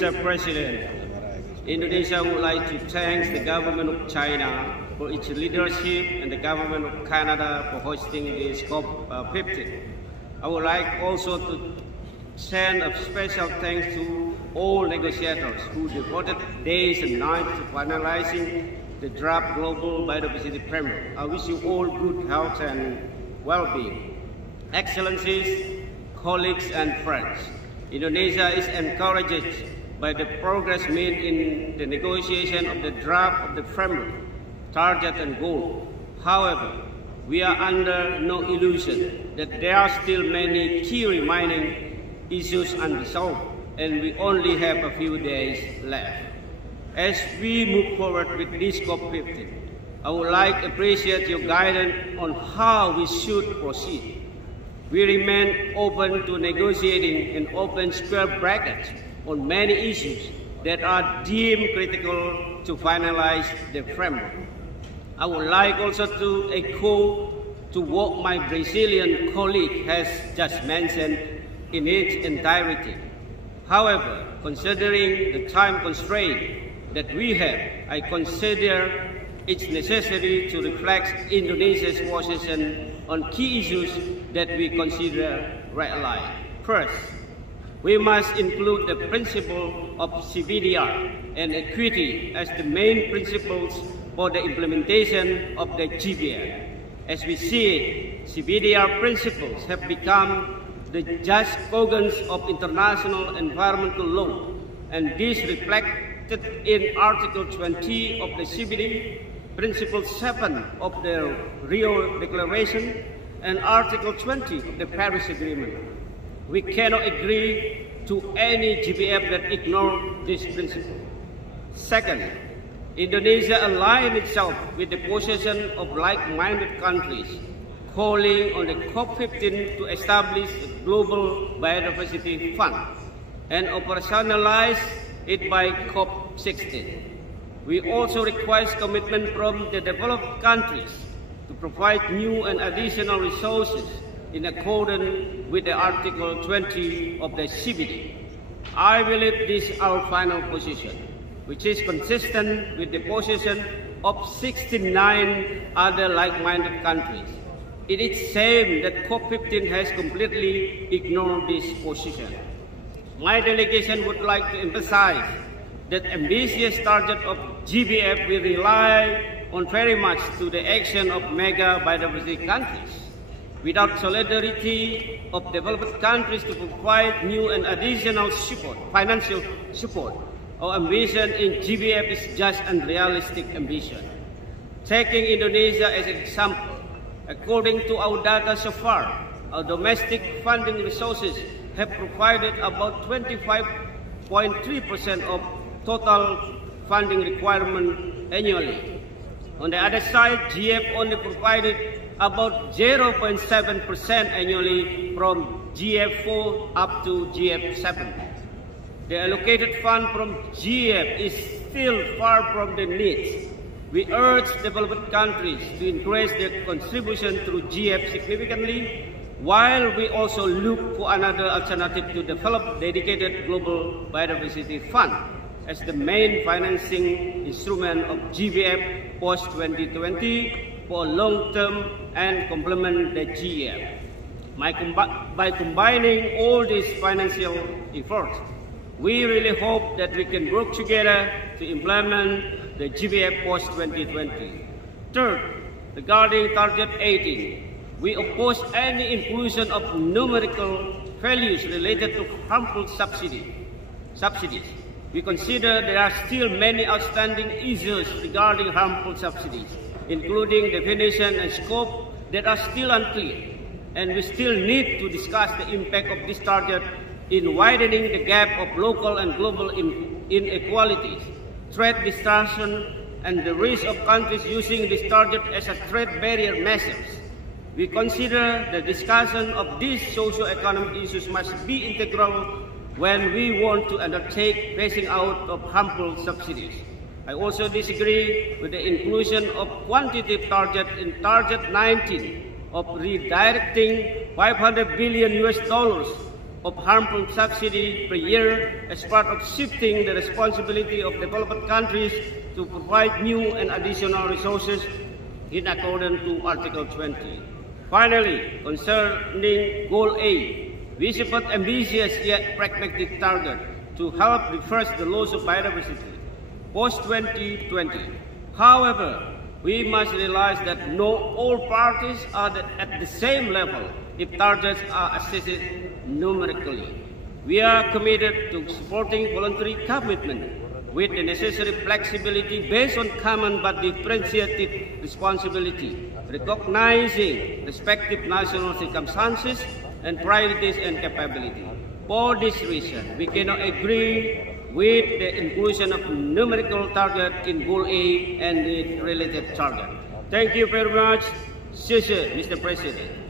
Mr. President. Indonesia would like to thank the government of China for its leadership and the government of Canada for hosting this COP15. I would like also to send a special thanks to all negotiators who devoted days and nights to finalizing the draft Global Biodiversity Framework. I wish you all good health and well-being. Excellencies, colleagues and friends, Indonesia is encouraged by the progress made in the negotiation of the draft of the framework, target and goal. However, we are under no illusion that there are still many key remaining issues unresolved, and we only have a few days left. As we move forward with this COP15, I would like to appreciate your guidance on how we should proceed. We remain open to negotiating an open square bracket on many issues that are deemed critical to finalize the framework. I would like also to echo to what my Brazilian colleague has just mentioned in its entirety. However, considering the time constraint that we have, I consider it's necessary to reflect Indonesia's position on key issues that we consider red line. First, we must include the principle of CBDR and equity as the main principles for the implementation of the GBF. As we see it, CBDR principles have become the just organs of international environmental law, and this reflected in Article 20 of the CBD, Principle 7 of the Rio Declaration, and Article 20 of the Paris Agreement. We cannot agree to any GBF that ignores this principle. Second, Indonesia aligned itself with the position of like-minded countries, calling on the COP15 to establish a global biodiversity fund and operationalize it by COP16. We also request commitment from the developed countries to provide new and additional resources in accordance with the Article 20 of the CBD. I believe this is our final position, which is consistent with the position of 69 other like-minded countries. It is shame that COP15 has completely ignored this position. My delegation would like to emphasize that ambitious target of GBF will rely on very much to the action of mega biodiversity countries. Without solidarity of developed countries to provide new and additional support, financial support, our ambition in GBF is just unrealistic ambition. Taking Indonesia as an example, according to our data so far, our domestic funding resources have provided about 25.3% of total funding requirement annually. On the other side, GF only provided about 0.7% annually from GF4 up to GF7. The allocated fund from GF is still far from the needs. We urge developed countries to increase their contribution through GF significantly, while we also look for another alternative to develop dedicated global biodiversity fund as the main financing instrument of GBF post-2020 for long-term and complement the GF. By combining all these financial efforts, we really hope that we can work together to implement the GBF post-2020. Third, regarding Target 18, we oppose any inclusion of numerical values related to harmful subsidies. We consider there are still many outstanding issues regarding harmful subsidies, including definition and scope that are still unclear, and we still need to discuss the impact of this target in widening the gap of local and global inequalities, trade distortion, and the risk of countries using this target as a trade barrier measures. We consider the discussion of these socio-economic issues must be integral when we want to undertake phasing out of harmful subsidies. I also disagree with the inclusion of quantitative target in Target 19 of redirecting $500 billion of harmful subsidy per year as part of shifting the responsibility of developed countries to provide new and additional resources in accordance to Article 20. Finally, concerning Goal A, we support ambitious yet pragmatic target to help reverse the loss of biodiversity post-2020. However, we must realize that not all parties are at the same level if targets are assessed numerically. We are committed to supporting voluntary commitment with the necessary flexibility based on common but differentiated responsibility, recognizing respective national circumstances and priorities and capability. For this reason, we cannot agree with the inclusion of numerical target in Goal A and the related target. Thank you very much, Mr. President.